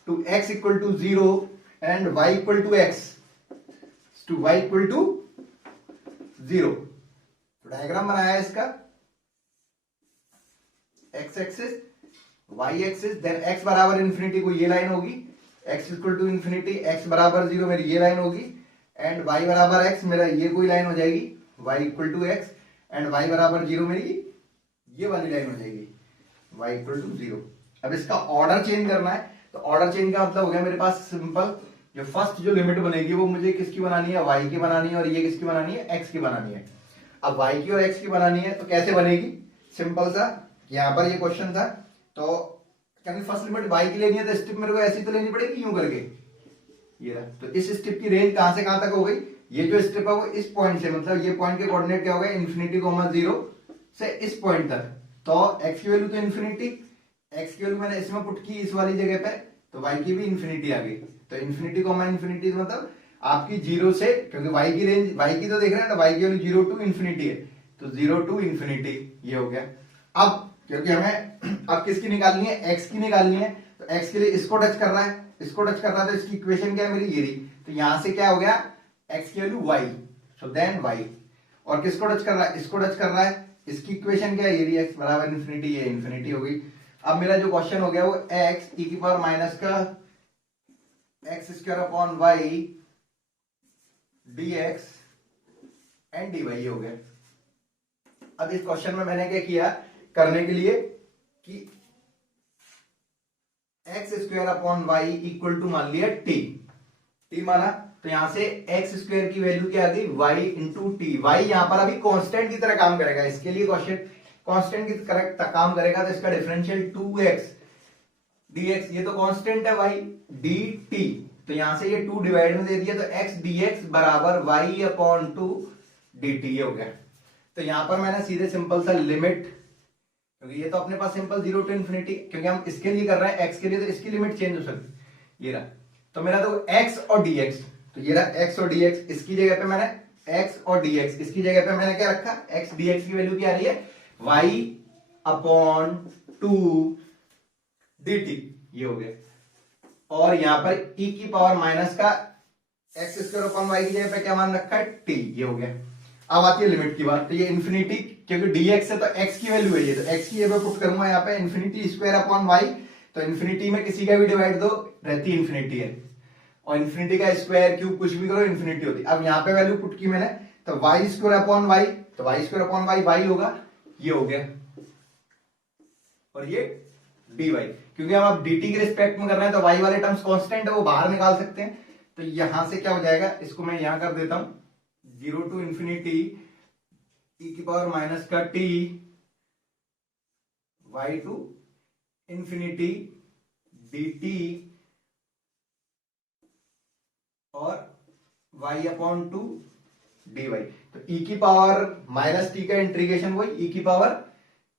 to x equal to 0 and y equal to x to y equal to 0। तो डायग्राम बनाया है इसका, x axis y axis, then x बराबर इंफिनिटी को ये लाइन होगी, x equal to infinity, x बराबर 0 मेरी ये लाइन होगी, एंड y बराबर x मेरा ये कोई लाइन हो जाएगी, y equal to x, and y बराबर 0 मेरी ये वाली लाइन हो जाएगी, y इक्वल टू 0। अब इसका ऑर्डर चेंज करना है, तो ऑर्डर चेंज का मतलब हो गया मेरे पास सिंपल, जो फर्स्ट जो लिमिट बनेगी वो मुझे किसकी बनानी है, y की बनानी है, और ये किसकी बनानी है, x की बनानी है। अब y की और x की बनानी है तो कैसे बनेगी, सिंपल सा, यहाँ पर ये क्वेश्चन था, तो क्योंकि फर्स्ट लिमिट y की लेनी है तो स्टेप मेरे को ऐसी तो लेनी पड़ेगी यूं करके, ये रहा। तो इस स्टेप की रेंज कहां से कहां तक हो गई, ये जो स्टेप है वो इस पॉइंट से, मतलब ये पॉइंट के कोऑर्डिनेट क्या हो गए, इन्फिनिटी कोमा 0 से इस पॉइंट तक। तो x की वैल्यू तो इन्फिनिटी, x की वैल्यू मैंने इसमें पुट की इस वाली जगह पे, तो y की भी इन्फिनिटी आ गई। तो इन्फिनिटी कोमा इन्फिनिटी मतलब आपकी 0 से, क्योंकि y की रेंज, y की तो देख रहे हैं ना, y की वैल्यू 0 टू इन्फिनिटी है, तो 0 टू इन्फिनिटी ये हो गया। अब क्योंकि हमें अब किसकी निकालनी है, x की निकालनी है, तो x के लिए इसको टच कर रहा है, इसको टच कर रहा है, तो इसकी इक्वेशन क्या है मेरी, ये रही। तो यहां से क्या हो गया, x की value y, so then y, और किसको टच कर रहा है, इसको टच कर रहा है, इसकी इक्वेशन क्या है, ये रही, x बराबर इन्फिनिटी, ये इन्फिनिटी हो गई। अब मेरा जो क्वेश्चन हो गया वो x e की पावर माइनस का x square upon y dx and dy ये हो गया। अब इस क्वेश्चन में मैंने क्या किया करने के लिए कि x square upon y equal to मान लिया टी माना, तो यहां से एक्स स्क्वायर की वैल्यू क्या आ गई, वाई इंटू टी। वाई यहां पर अभी कांस्टेंट की तरह काम करेगा, इसके लिए क्वेश्चन कांस्टेंट की तरह काम करेगा, तो इसका डिफरेंशियल 2x dx, ये तो कांस्टेंट है वाई, dt, तो यहां से ये 2 डिवाइड में दे दिया, तो x dx बराबर y अपॉन 2 dt ये हो गया। तो यहां पर मैंने सीधे सिंपल सा लिमिट, क्योंकि ये तो अपने पास सिंपल 0 टू इन्फिनिटी, क्योंकि हम इसके लिए कर रहे हैं x के लिए, तो इसकी लिमिट चेंज हो सकती, ये रहा। तो मेरा तो x और dx, तो ये रहा x और dx, इसकी जगह पे मैंने x और dx, इसकी जगह पे मैंने क्या रखा, x dx की वैल्यू क्या आ रही है, y अपॉन 2 dt ये हो गया। और यहां पर e की पावर माइनस का x स्क्वायर अपॉन y की जगह पे क्या मान रखा है, t ये हो गया। अब आती है लिमिट की बात, तो ये इन्फिनिटी, क्योंकि dx है तो x की वैल्यू है ये, तो x की ये मैं पुट करूंगा यहाँ पे इन्फिनिटी स्क्वायर अपॉन y, तो इन्फिनिटी में किसी का भी डिवाइड दो रहती इन्फिनिटी है, और इन्फिनिटी का स्क्वायर क्यूब कुछ भी करो इन्फिनिटी होती। अब यहाँ पे वैल्यू पुट की मैंने, तो y स्क्वायर अपॉन y, तो y square upon y y होगा, ये हो गया, और ये dy, क्योंकि हम अब dt के रिस्पेक्ट में कर रहे हैं तो y वाले टर्म्स कांस्टेंट है, वो बाहर निकाल सकते हैं। तो यहां से क्या हो जाएगा, इसको मैं यहां कर देता हूं, 0 टू इन्फिनिटी e की पावर माइनस का t y to infinity dt और y अपॉन 2 dy। तो e की पावर माइनस t का इंटीग्रेशन वही e की पावर,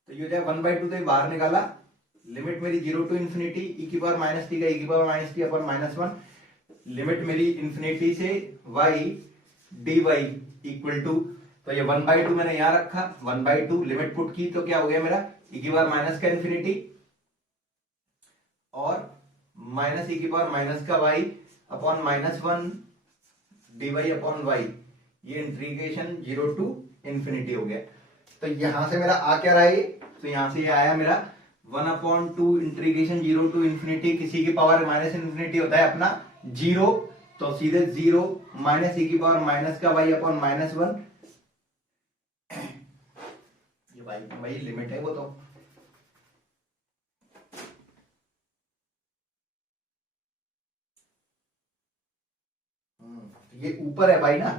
तो ये हो जाए 1/2, तो ये बाहर निकाला, लिमिट मेरी 0 टू इन्फिनिटी e की पावर माइनस टी का e की power minus T upon minus 1, limit मेरी इन्फिनिटी से y dy इक्वल टू, तो ये 1/2 मैंने यहां रखा, 1/2 लिमिट पुट की, तो क्या हो गया मेरा e की पावर माइनस का इन्फिनिटी और माइनस e की पावर माइनस का y upon minus 1 dy upon y, ये इंटीग्रेशन 0 टू इन्फिनिटी हो गया। तो यहां से मेरा आ क्या रहा है, तो यहां से ये आया मेरा 1/2 इंटीग्रेशन 0 टू इन्फिनिटी, किसी की पावर माइनस इन्फिनिटी होता है अपना 0, तो सीधे 0 माइनस e की पावर माइनस का y अपॉन माइनस 1, ये वही लिमिट है वो। तो ये ऊपर है y ना,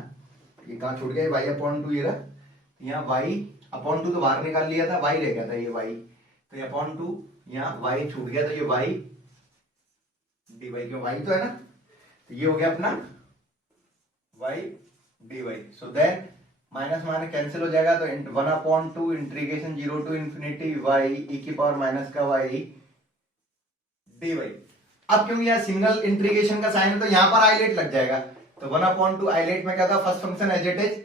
ये कहां छूट गया, y अपॉन 2 ये रहा, यहाँ y अपॉन 2 तो बाहर निकाल लिया था, y रह गया था ये y, तो ये अपॉन 2 यहाँ y छूट गया, तो ये y dy, क्यों y तो है ना, तो ये हो गया अपना y dy। So then minus minus cancel हो जाएगा, तो 1/2 integration 0 to infinity y e की पावर माइनस का y dy। अब क्योंकि यहाँ सिंगल इंटीग्रेशन का साइन है तो यहाँ पर आइलेट लग जाएगा, तो 1/2 आइलेट में क्या था, first function as it is,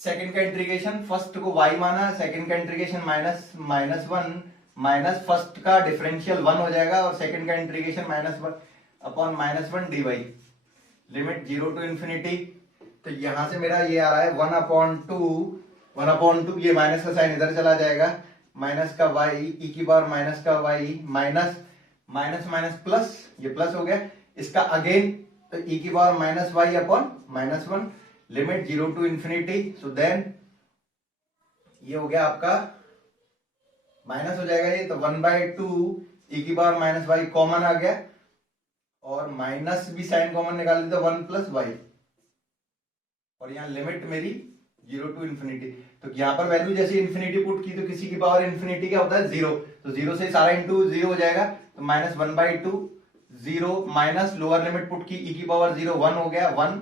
second का इंटीग्रेशन फर्स्ट को y माना, सेकंड का इंटीग्रेशन माइनस 1 माइनस फर्स्ट का डिफरेंशियल 1 हो जाएगा, और सेकंड का integration minus 1 upon minus 1 dy, limit 0 to infinity. तो यहां से मेरा ये आ रहा है 1/2, ये माइनस का साइन इधर चला जाएगा, माइनस का y e की पावर माइनस का y minus minus minus plus, ये प्लस हो गया, इसका अगेन e की power minus y upon minus one, limit 0 to infinity, so then ये हो गया आपका माइनस हो जाएगा ये, तो 1/2 e की पावर माइनस वाई कॉमन आ गया, और माइनस भी साइन कॉमन निकाल दी तो 1 प्लस वाई, और यहाँ लिमिट मेरी 0 टू इंफिनिटी। तो यहाँ पर वैल्यू जैसे इंफिनिटी पुट की तो किसी की पावर इंफिनिटी क्या होता है 0, तो 0 से सारा इंटू 0 हो जाएगा, तो minus 1/2 0 minus lower limit put की e की पावर 0 1 हो गया, 1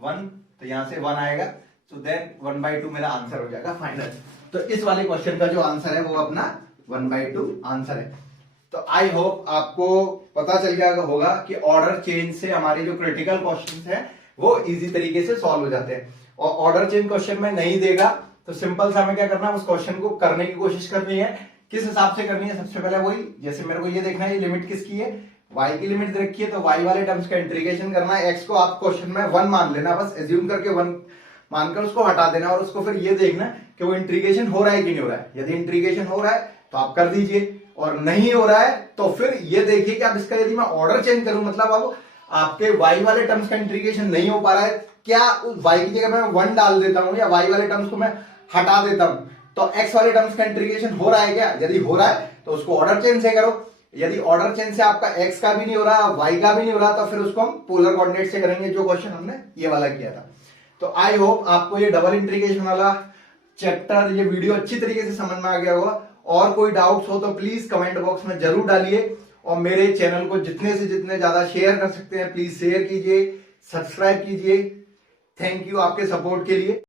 1, तो यहां से 1 आएगा, सो देन 1/2 मेरा आंसर हो जाएगा फाइनल। तो इस वाले क्वेश्चन का जो आंसर है वो अपना 1/2 आंसर है। तो आई होप आपको पता चल गया होगा कि ऑर्डर चेंज से हमारे जो क्रिटिकल क्वेश्चंस हैं वो इजी तरीके से सॉल्व हो जाते हैं, और ऑर्डर चेंज क्वेश्चन में नहीं देगा तो सिंपल सा हमें क्या करना है, उस क्वेश्चन को करने की कोशिश करनी है। किस हिसाब से करनी है, सबसे पहले वही, जैसे मेरे को ये देखना है ये लिमिट किसकी है, y की लिमिट दे रखी है, तो y वाले टर्म्स का इंटीग्रेशन करना है, x को आप क्वेश्चन में 1 मान लेना, बस एज्यूम करके 1 मानकर उसको हटा देना, और उसको फिर ये देखना कि वो इंटीग्रेशन हो रहा है कि नहीं हो रहा है। यदि इंटीग्रेशन हो रहा है तो आप कर दीजिए, और नहीं हो रहा है तो फिर ये देखिए कि अब इसका यदि मैं ऑर्डर चेंज करूं, मतलब अब आपके y वाले टर्म्स का इंटीग्रेशन नहीं हो पा रहा है, क्या उस y की जगह मैं 1 डाल देता हूं या y वाले टर्म्स को मैं हटा देता हूं, तो x वाले टर्म्स का इंटीग्रेशन हो रहा है क्या, यदि हो रहा है तो उसको ऑर्डर चेंज से करो, यदि ऑर्डर चेंज से आपका x का भी नहीं हो रहा, y का भी नहीं हो रहा, तो फिर उसको हम पोलर कोऑर्डिनेट से करेंगे, जो क्वेश्चन हमने ये वाला किया था। तो आई होप आपको ये डबल इंटीग्रेशन वाला चैप्टर, ये वीडियो अच्छी तरीके से समझ में आ गया होगा। और कोई डाउट्स हो तो प्लीज कमेंट बॉक्स में जरूर डालिए, और मेरे चैनल को जितने से जितने ज्यादा शेयर कर सकते हैं प्लीज शेयर कीजिए, सब्सक्राइब कीजिए। थैंक यू आपके सपोर्ट के लिए।